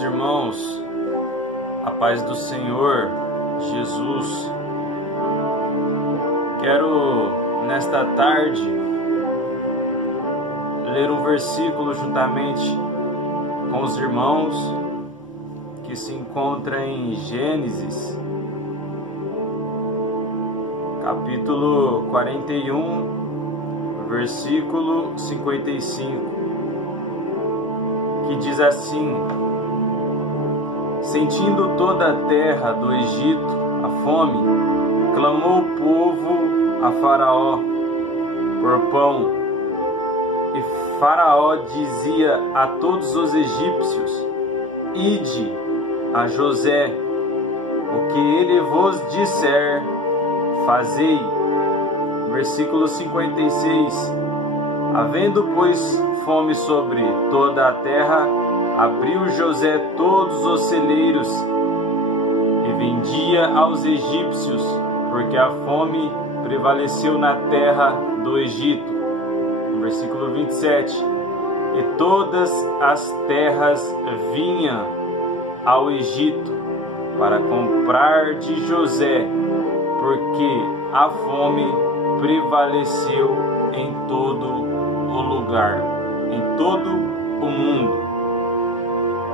Meus irmãos, a paz do Senhor Jesus. Quero nesta tarde ler um versículo juntamente com os irmãos que se encontra em Gênesis, capítulo 41, versículo 55, que diz assim: sentindo toda a terra do Egito a fome, clamou o povo a Faraó por pão. E Faraó dizia a todos os egípcios: ide a José, o que ele vos disser, fazei. Versículo 56. Havendo, pois, fome sobre toda a terra, abriu José todos os celeiros e vendia aos egípcios, porque a fome prevaleceu na terra do Egito. Versículo 27. E todas as terras vinham ao Egito para comprar de José, porque a fome prevaleceu em todo o lugar, em todo o mundo.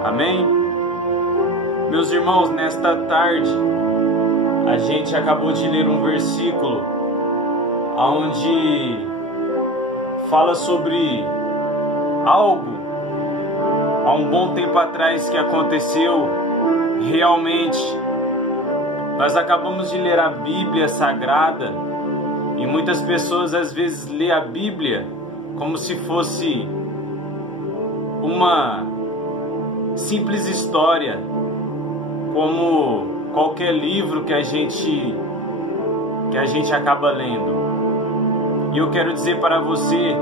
Amém? Meus irmãos, nesta tarde a gente acabou de ler um versículo onde fala sobre algo há um bom tempo atrás que aconteceu realmente. Nós acabamos de ler a Bíblia Sagrada e muitas pessoas às vezes lê a Bíblia como se fosse uma simples história, como qualquer livro que a gente acaba lendo. E eu quero dizer para você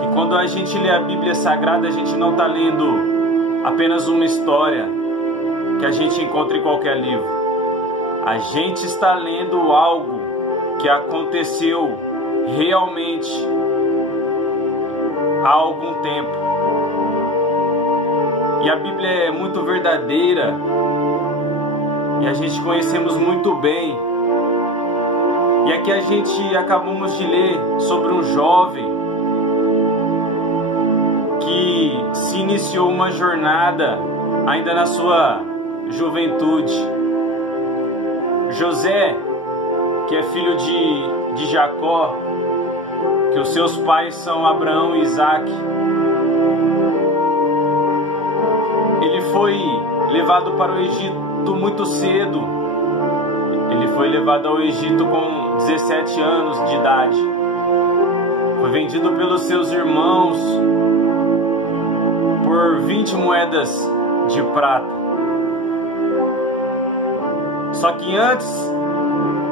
que quando a gente lê a Bíblia Sagrada, a gente não está lendo apenas uma história que a gente encontra em qualquer livro. A gente está lendo algo que aconteceu realmente há algum tempo. E a Bíblia é muito verdadeira e a gente conhecemos muito bem. E aqui a gente acabamos de ler sobre um jovem que se iniciou uma jornada ainda na sua juventude. José, que é filho de Jacó, que os seus pais são Abraão e Isaac, ele foi levado para o Egito muito cedo. Ele foi levado ao Egito com 17 anos de idade. Foi vendido pelos seus irmãos por 20 moedas de prata. Só que antes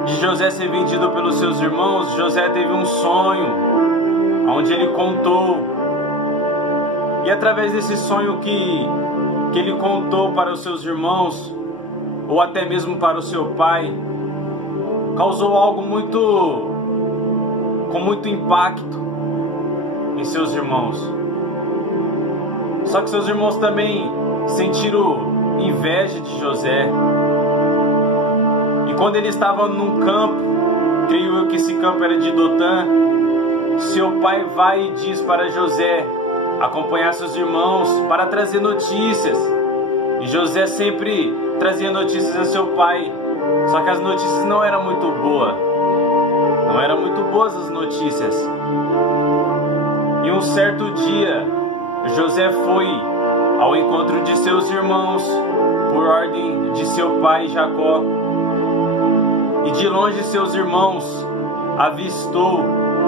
de José ser vendido pelos seus irmãos, José teve um sonho, onde ele contou. E através desse sonho que ele contou para os seus irmãos, ou até mesmo para o seu pai, causou algo com muito impacto em seus irmãos. Só que seus irmãos também sentiram inveja de José. E quando ele estava num campo, creio eu que esse campo era de Dotã, seu pai vai e diz para José acompanhar seus irmãos para trazer notícias. E José sempre trazia notícias a seu pai. Só que as notícias não eram muito boas. Não eram muito boas as notícias. E um certo dia, José foi ao encontro de seus irmãos, por ordem de seu pai Jacó. E de longe seus irmãos avistou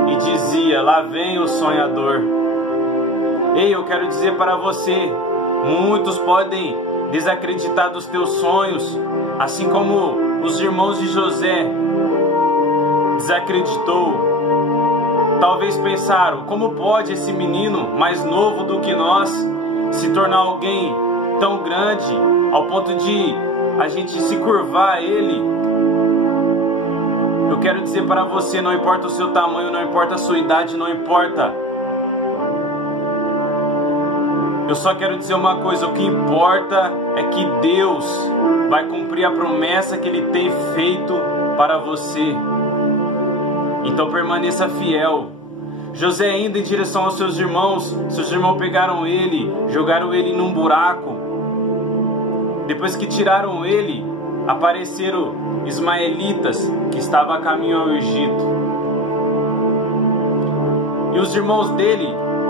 e dizia: lá vem o sonhador. Ei, eu quero dizer para você, muitos podem desacreditar dos teus sonhos, assim como os irmãos de José desacreditou. Talvez pensaram: como pode esse menino mais novo do que nós se tornar alguém tão grande ao ponto de a gente se curvar a ele? Eu quero dizer para você, não importa o seu tamanho, não importa a sua idade, não importa Eu só quero dizer uma coisa: o que importa é que Deus vai cumprir a promessa que Ele tem feito para você. Então permaneça fiel. José indo em direção aos seus irmãos pegaram ele, jogaram ele num buraco. Depois que tiraram ele, apareceram ismaelitas que estavam a caminho ao Egito. E os irmãos dele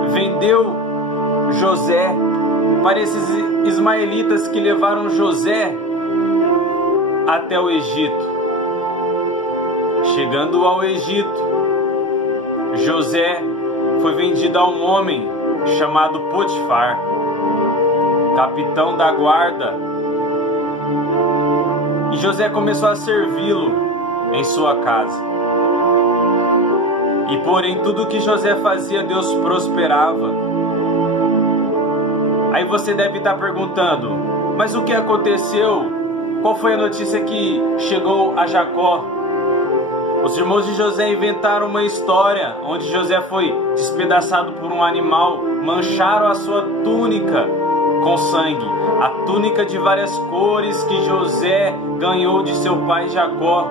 vendeu José para esses ismaelitas que levaram José até o Egito. Chegando ao Egito, José foi vendido a um homem chamado Potifar, capitão da guarda. E José começou a servi-lo em sua casa. E porém tudo que José fazia, Deus prosperava. Aí você deve estar perguntando: mas o que aconteceu? Qual foi a notícia que chegou a Jacó? Os irmãos de José inventaram uma história onde José foi despedaçado por um animal, mancharam a sua túnica com sangue, a túnica de várias cores que José ganhou de seu pai Jacó.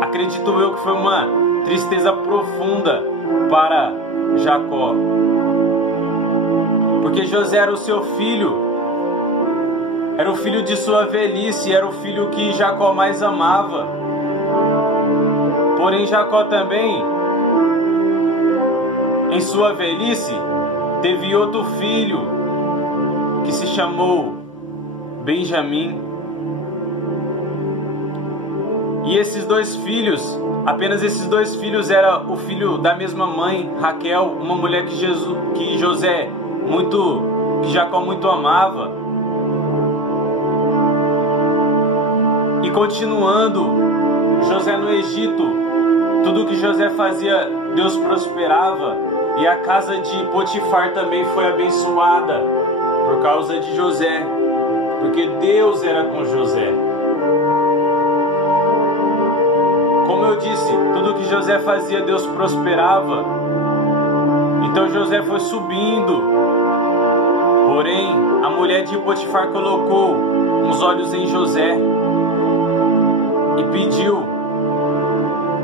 Acredito eu que foi uma tristeza profunda para Jacó, porque José era o seu filho, era o filho de sua velhice, era o filho que Jacó mais amava. Porém Jacó também, em sua velhice, teve outro filho que se chamou Benjamim. E esses dois filhos, apenas esses dois filhos, era o filho da mesma mãe, Raquel, uma mulher que Jacó muito amava. E continuando, José no Egito, tudo que José fazia, Deus prosperava. E a casa de Potifar também foi abençoada por causa de José, porque Deus era com José. Como eu disse, tudo que José fazia, Deus prosperava. Então José foi subindo. Porém, a mulher de Potifar colocou os olhos em José e pediu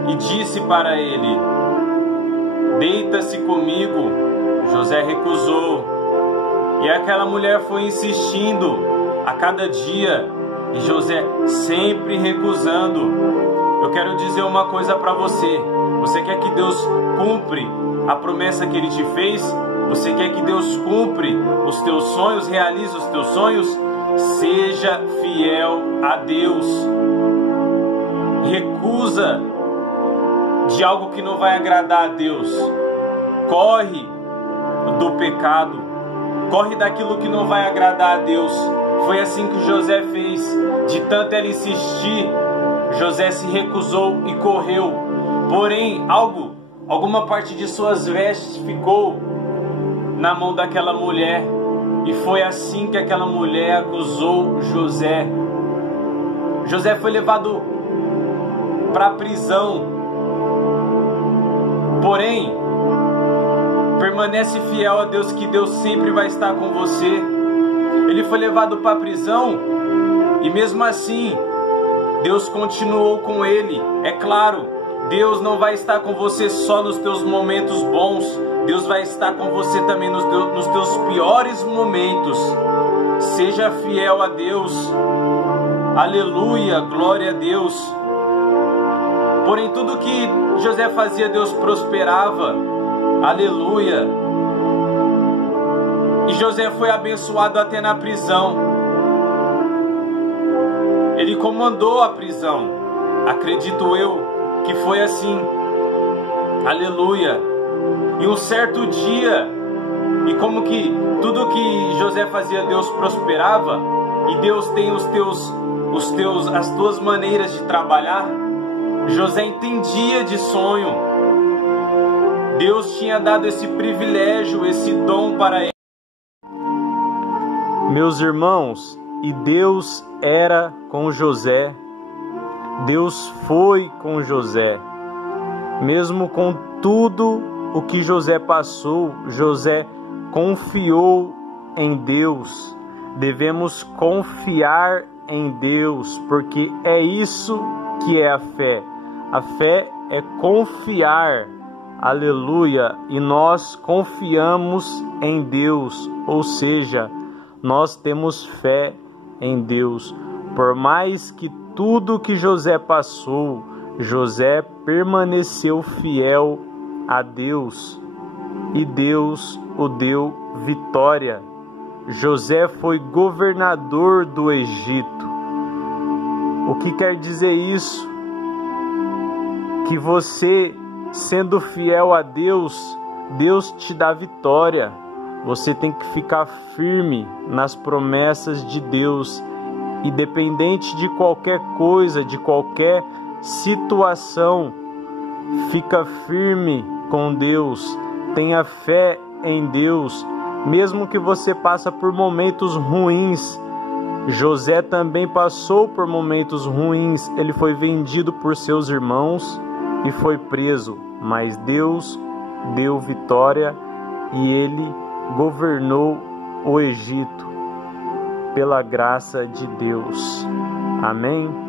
e disse para ele: deita-se comigo. José recusou. E aquela mulher foi insistindo a cada dia, e José sempre recusando. Eu quero dizer uma coisa para você. Você quer que Deus cumpra a promessa que Ele te fez? Você quer que Deus cumpra os teus sonhos, realize os teus sonhos? Seja fiel a Deus. Recusa de algo que não vai agradar a Deus. Corre do pecado. Corre daquilo que não vai agradar a Deus. Foi assim que José fez. De tanto ela insistir, José se recusou e correu. Porém, alguma parte de suas vestes ficou na mão daquela mulher. E foi assim que aquela mulher acusou José. José foi levado para a prisão. Porém, permanece fiel a Deus, que Deus sempre vai estar com você. Ele foi levado para a prisão e mesmo assim Deus continuou com ele. É claro, Deus não vai estar com você só nos teus momentos bons. Deus vai estar com você também nos teus piores momentos. Seja fiel a Deus. Aleluia, glória a Deus. Porém, tudo que José fazia, Deus prosperava. Aleluia. E José foi abençoado até na prisão. Ele comandou a prisão. Acredito eu que foi assim. Aleluia. E um certo dia, e como que tudo que José fazia, Deus prosperava, e Deus tem as tuas maneiras de trabalhar. José entendia de sonho. Deus tinha dado esse privilégio, esse dom para ele. Meus irmãos, e Deus era com José. Deus foi com José. Mesmo com tudo o que José passou, José confiou em Deus. Devemos confiar em Deus, porque é isso que é a fé. A fé é confiar, aleluia, e nós confiamos em Deus, ou seja, nós temos fé em Deus. Por mais que tudo que José passou, José permaneceu fiel a Deus e Deus o deu vitória. José foi governador do Egito. O que quer dizer isso? Que você, sendo fiel a Deus, Deus te dá vitória. Você tem que ficar firme nas promessas de Deus, independente de qualquer coisa, de qualquer situação. Fica firme com Deus, tenha fé em Deus, mesmo que você passe por momentos ruins. José também passou por momentos ruins. Ele foi vendido por seus irmãos e foi preso, mas Deus deu vitória e ele governou o Egito pela graça de Deus. Amém?